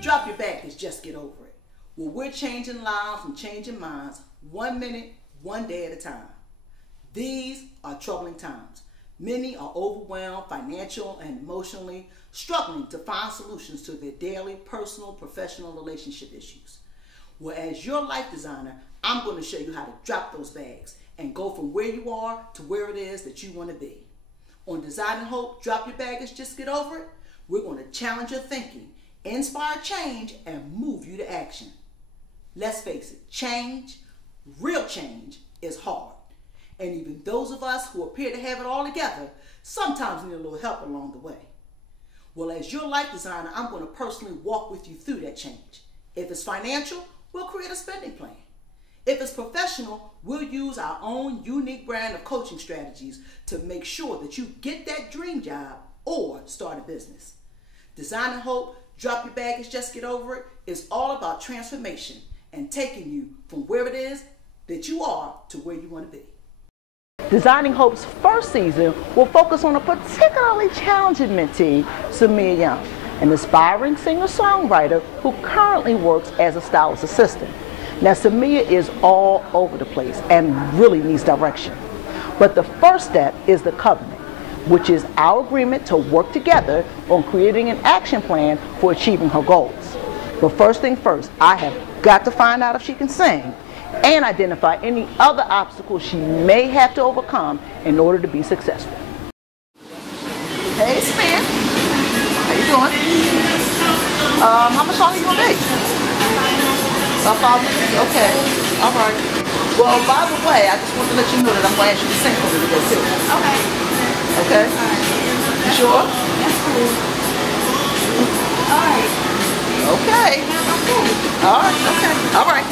Drop your baggage, just get over it. Well, we're changing lives and changing minds 1 minute, 1 day at a time. These are troubling times. Many are overwhelmed financially and emotionally, struggling to find solutions to their daily personal, professional relationship issues. Well, as your life designer, I'm going to show you how to drop those bags and go from where you are to where it is that you want to be. On Designing Hope, Drop Your Baggage, Just Get Over It, we're going to challenge your thinking, inspire change, and move you to action. Let's face it, change, real change, is hard. And even those of us who appear to have it all together sometimes need a little help along the way. Well, as your life designer, I'm going to personally walk with you through that change. If it's financial, we'll create a spending plan. If it's professional, we'll use our own unique brand of coaching strategies to make sure that you get that dream job or start a business. Designing Hope, Drop Your Baggage, Just Get Over It is all about transformation and taking you from where it is that you are to where you want to be. Designing Hope's first season will focus on a particularly challenging mentee, Samia Young, an aspiring singer-songwriter who currently works as a stylist assistant. Now, Samia is all over the place and really needs direction. But the first step is the covenant, which is our agreement to work together on creating an action plan for achieving her goals. But first thing first, I have got to find out if she can sing and identify any other obstacles she may have to overcome in order to be successful. Hey, Samia. How you doing? How much longer you gonna be? About 5 minutes? Okay. All right. Well, by the way, I just want to let you know that I'm going to ask you to sing for me today, too. Okay. Okay? All right. You sure? That's cool. All right. Okay. All right. Okay. All right.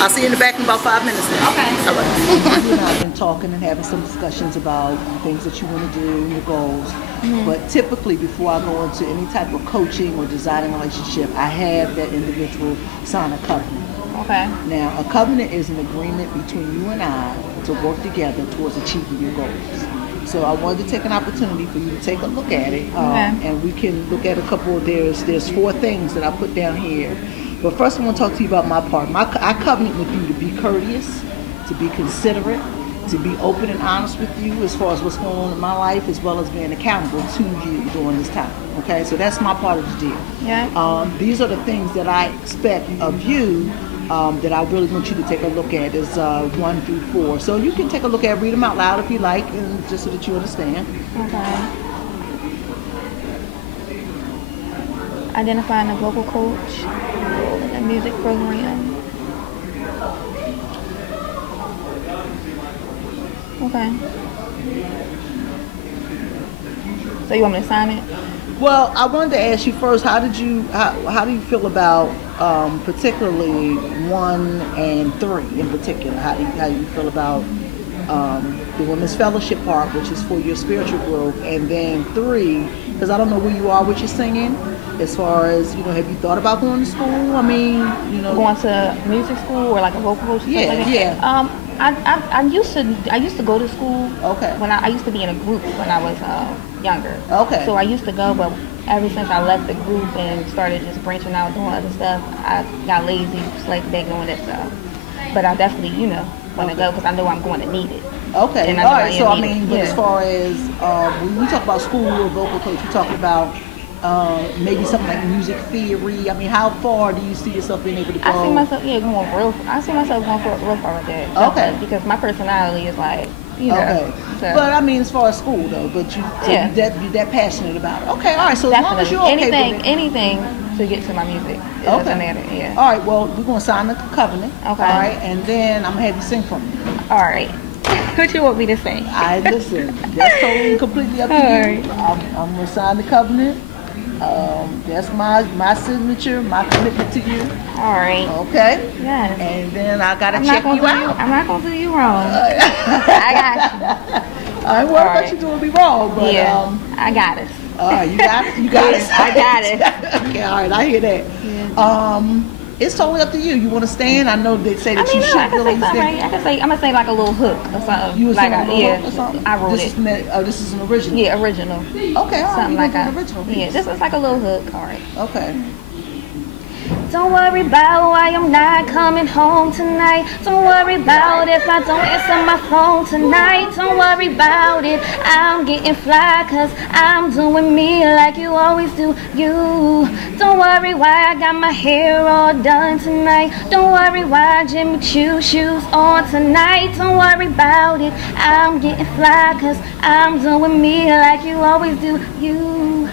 I'll see you in the back in about 5 minutes now. Okay. All right. You and I have been talking and having some discussions about things that you want to do and your goals. Mm-hmm. But typically, before I go into any type of coaching or designing relationship, I have that individual sign a covenant. Okay. Now, a covenant is an agreement between you and I to work together towards achieving your goals. So I wanted to take an opportunity for you to take a look at it, and we can look at a couple of, there's 4 things that I put down here. But first I want to talk to you about my part. I covenant with you to be courteous, to be considerate, to be open and honest with you as far as what's going on in my life, as well as being accountable to you during this time. Okay, so that's my part of the deal. Yeah. These are the things that I expect of you that I really want you to take a look at, is 1 through 4. So you can take a look at, read them out loud if you like, and just so that you understand. Okay. Identifying a vocal coach, a music program. Okay. So you want me to sign it? Well, I wanted to ask you first, how do you feel about particularly 1 and 3 in particular? How do you feel about the Women's Fellowship part, which is for your spiritual growth, and then 3, because I don't know where you are with your singing, as far as, you know, have you thought about going to school? I mean, you know, going to music school or like a vocal coach? Yeah, like yeah. I used to go to school. Okay. When I used to be in a group when I was younger. Okay. So I used to go, but ever since I left the group and started just branching out doing other stuff, I got lazy, slicked back doing that stuff. But I definitely, you know, want to go because I know I'm going to need it. Okay. All right. So I mean, but as far as when we talk about school or vocal coach, we're talking about maybe something like music theory. I mean, how far do you see yourself being able to go? I see myself going for real far with that. Okay. Because my personality is like, you know. Okay. So. But I mean, as far as school though, but you're that passionate about it. Okay. All right. So definitely. As long as you're okay with it. Anything to get to my music. It doesn't matter. Yeah. All right. Well, we're gonna sign the covenant. Okay. All right. And then I'm gonna have you sing for me. All right. What you want me to say? Listen. That's totally completely up to you. I'm gonna sign the covenant. That's my signature, my commitment to you. All right. Okay. Yes. And then I gotta check you out. I'm not gonna do you wrong. I got you. I ain't worried about you doing me wrong, but yeah, I got it. All right, you got it. You got it. I got it. Okay, all right, I hear that. Yeah. It's totally up to you. You want to stand? I know they say that you should. I can say something. Right? I can say. I'm gonna say like a little hook or something. You was like a little hook or something? I wrote this it. This is an original. Yeah, original. Okay, all right. Something like an original piece. Yeah, this is like a little hook. All right. Okay. Don't worry about why I'm not coming home tonight. Don't worry about if I don't answer my phone tonight. Don't worry about it. I'm getting fly cause I'm doing me like you always do you. Don't worry why I got my hair all done tonight. Don't worry why Jimmy Choo shoes on tonight. Don't worry about it. I'm getting fly cause I'm doing me like you always do you.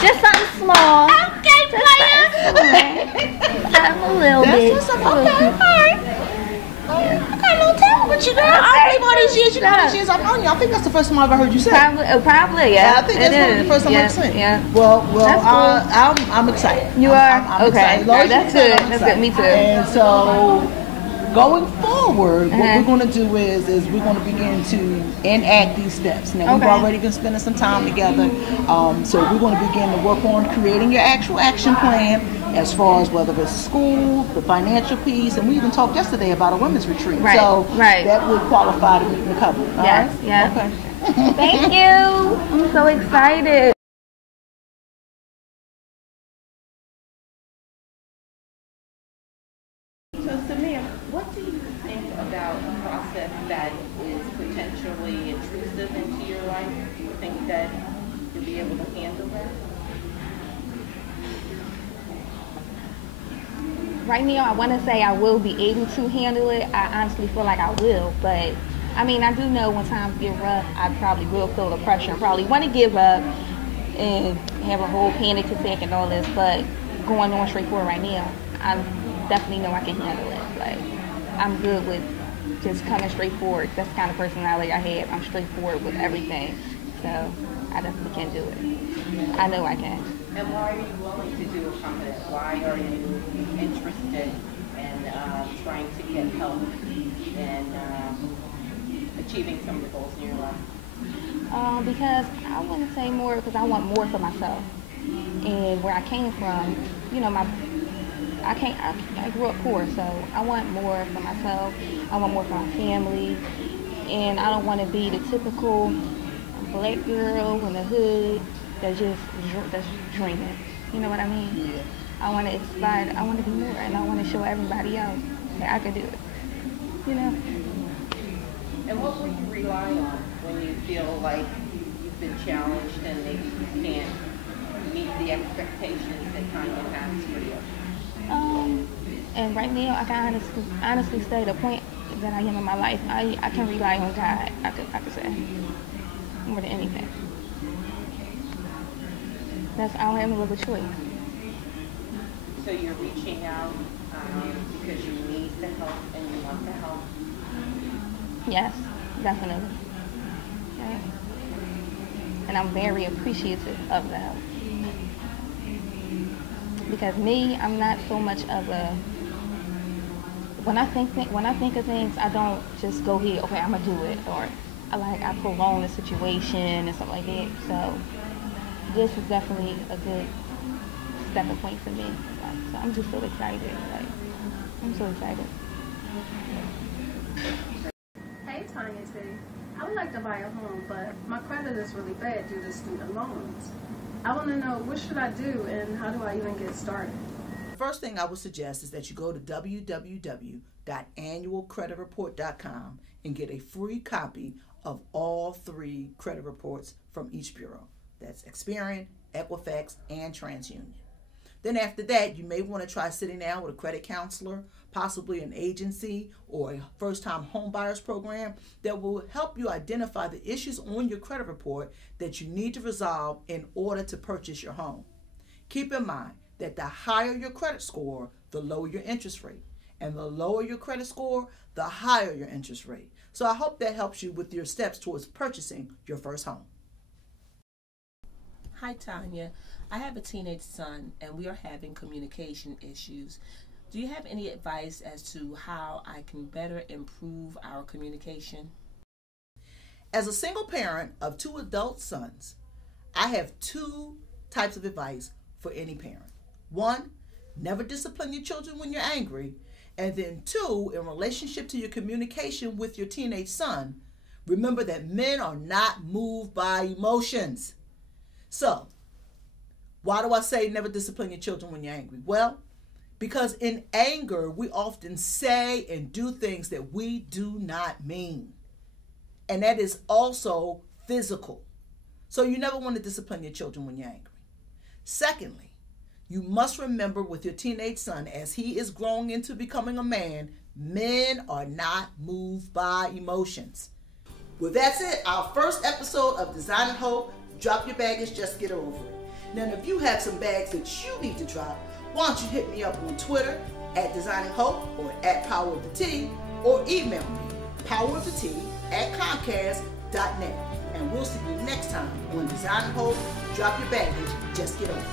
Just something small. Okay, player. Something a little bit. Okay, all right. I got a little talent with you, girl. I believe all these years. You know how many years I've known you. I think that's the first time I've ever heard you say. Probably, yeah. I think that's the first time I've seen. Yeah. Well, cool. I'm excited. You are? I'm okay. Excited. That's good. That's good. Me too. And so, going forward, what we're going to do is we're going to begin to enact these steps. Now, we've already been spending some time together, so we're going to begin to work on creating your actual action plan as far as whether it's school, the financial piece, and we even talked yesterday about a women's retreat. Right, so right. that would qualify to meet in the covenant. Yes, right? yeah. Okay. Thank you. I'm so excited. So, Samir, what do you think about a process that is potentially intrusive into your life? Do you think that you'll be able to handle that? Right now, I want to say I will be able to handle it. I honestly feel like I will, but I mean, I do know when times get rough, I probably will feel the pressure and probably want to give up and have a whole panic attack and all this, but going on straight forward right now, I definitely know I can handle it. Like, I'm good with just coming straight forward. That's the kind of personality I have. I'm straightforward with everything, so I definitely can do it. I know I can. And why are you willing to do a covenant? Why are you interested in trying to get help and achieving some of the goals in your life? Because I wouldn't say more because I want more for myself. And where I came from, you know, I grew up poor, so I want more for myself. I want more for my family. And I don't want to be the typical black girl in the hood that's dreaming. You know what I mean? Yeah. I want to inspire. I want to be more, and I want to show everybody else that I can do it. You know? And what will you rely on when you feel like you've been challenged and maybe you can't meet the expectations that Kanye has for you? And right now, I can honestly say the point that I am in my life, I can rely on God. I could say more than anything. I don't have no other choice. So you're reaching out because you need the help and you want the help? Yes, definitely. Okay. And I'm very appreciative of the help. Because me, I'm not so much of a, when I think of things, I don't just go here, okay, I'm gonna do it, or I prolong the situation and stuff like that. So this is definitely a good stepping point for me. So I'm just so excited. I'm so excited. Hey Tanya T. I would like to buy a home, but my credit is really bad due to student loans. I want to know what should I do and how do I even get started? First thing I would suggest is that you go to www.annualcreditreport.com and get a free copy of all 3 credit reports from each bureau. That's Experian, Equifax, and TransUnion. Then after that, you may want to try sitting down with a credit counselor, possibly an agency or a first-time home buyers program that will help you identify the issues on your credit report that you need to resolve in order to purchase your home. Keep in mind that the higher your credit score, the lower your interest rate. And the lower your credit score, the higher your interest rate. So I hope that helps you with your steps towards purchasing your first home. Hi, Tanya. I have a teenage son, and we are having communication issues. Do you have any advice as to how I can better improve our communication? As a single parent of 2 adult sons, I have 2 types of advice for any parent. 1, never discipline your children when you're angry. And then 2, in relationship to your communication with your teenage son, remember that men are not moved by emotions. So, why do I say never discipline your children when you're angry? Well, because in anger, we often say and do things that we do not mean. And that is also physical. So you never want to discipline your children when you're angry. Secondly, you must remember with your teenage son, as he is growing into becoming a man, men are not moved by emotions. Well, that's it. Our first episode of Designing Hope. Drop your baggage, just get over it. Now, if you have some bags that you need to drop, why don't you hit me up on Twitter at Designing Hope or at Power of the T, or email me, poweroftheT@comcast.net. And we'll see you next time on Designing Hope. Drop your baggage, just get over it.